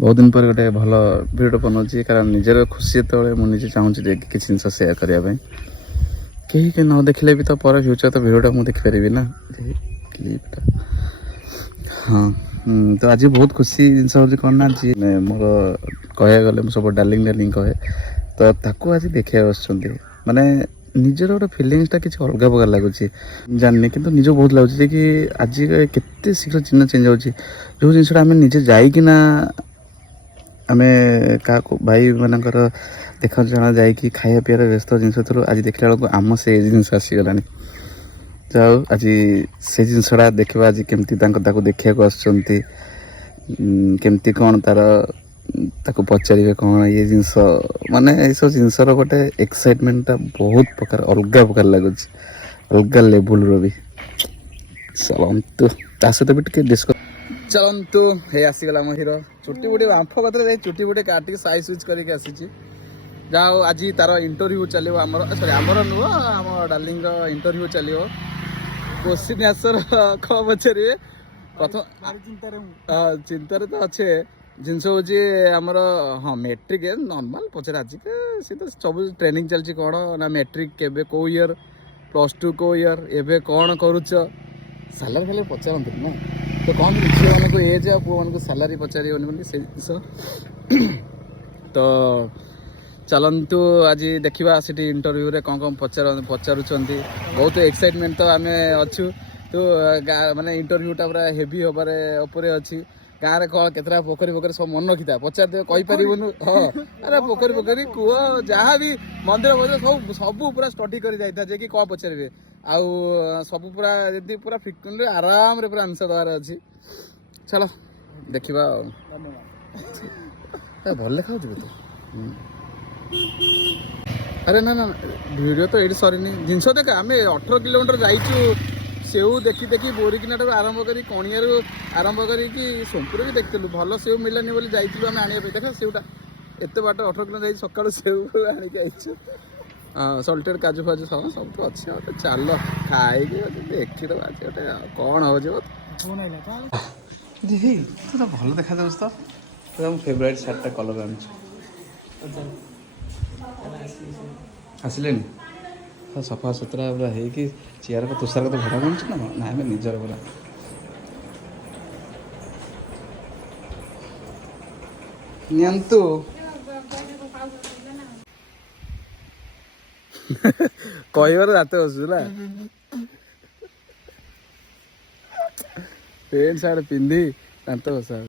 बहुत दिन पर गोटे भल भिडियो बनाऊँगी कारण निजर खुशी जो मुझे चाहूँगी किसी जिन सेयार करने कहीं के न देखले भी तो पर फ्यूचर तो भिडियोटा मुझे देखिपारि ना क्लिपटा। हाँ तो आज बहुत खुशी जिनस हूँ कौन ना जी मोर कह गले सब डार्लिंग डार्लिंग कहे तो ताको आज देखा माने निजर गोटे फिलिंगसटा किसी अलग प्रकार लगुच जानी कि निज बहुत लगुच कि आज केते शीघ्र चिन्ह चेंज हो जो जिनसा आम निजे जाइकिना आम क्या भाई मानकर देखा जाना जा खाया पीआर व्यस्त जिनस आज देखला बेलू आम से जिनस आसीगला जाओ आज से जिनसा देखा आज केमती देखा आमती कौन तार ताको पचारे कौन ये जिनस माने ये सब जिनसर गोटे एक्साइटमेंटा बहुत प्रकार अलग प्रकार लगुच अलग लेवल री चलतु ता सहित भी टे डिस्कस चलतु हे आसीगला आम हिरो चुटी बुटी बांफ कतरे चुटी बुटी काटिक साइज सुइज करके आसी जाओ आज तार इंटरव्यू चलो आमर सॉरी आमर नुह आम डार्लिंग इंटरव्यू चलो क्वेश्चन आंसर कौन पचारे प्रथम चिंतार तो अच्छे जिनस हूँ आमर हाँ मैट्रिक नॉर्मल पचार आज सी तो सब ट्रेनिंग चलती कौन ना मैट्रिक के कौ इयर +2 कौ इयर एवं कौन करुच सालारी खाली पचारती ना तो कौन झील मान को एज आ पुआ मान सालारी पचारे से तो चलतु आज देखा सीटी इंटरव्यू रे कौन कौन पचारुंट बहुत एक्साइटमेंट तो आम अच्छु तो माने इंटरव्यूटा पूरा हेवी हबार उपरे अच्छी गाँव में कौन केतरा पोखरी पोखरी सब मन रखी था पचार दे कहीपरन हाँ अरे पोखरी पोखरी कूह जहाँ भी मंदिर मंदिर सब सब पूरा स्टडी कर जाए कि कौन पचारे आउ सब पूरा जब पूरा फ्रिक्वेंटली आराम रे पूरा आंसर देवार अच्छी चलो देखा भल देखा तो अरे ना ना वीडियो तो ये सरीनी जिनस देख आम 18 किलोमीटर जाइचु सेव देखी देखी बोरिकिना आरंभ करी कणियारू आरंभ करी सोमपुर भी देखलु भल सेव मिलनी बोली जाइलु आम आने देख सेवटा एत बाट 18 किलोमीटर सकाल सेव आनिक आईचु हाँ सल्टेड काजू फाजू सब सब तो अच्छे चल खाई देखीद आज गोटे कौन हो भल देखा तो फेवरेट शार्टा कलर आनी आसिले हाँ सफा सुतरा पूरा है कि चेयर को तुषार को तो भड़ा बन ना ना निजर पूरा नियंतु कहबार रात बसुला पेंट सार्ट पिंधि दांत बसा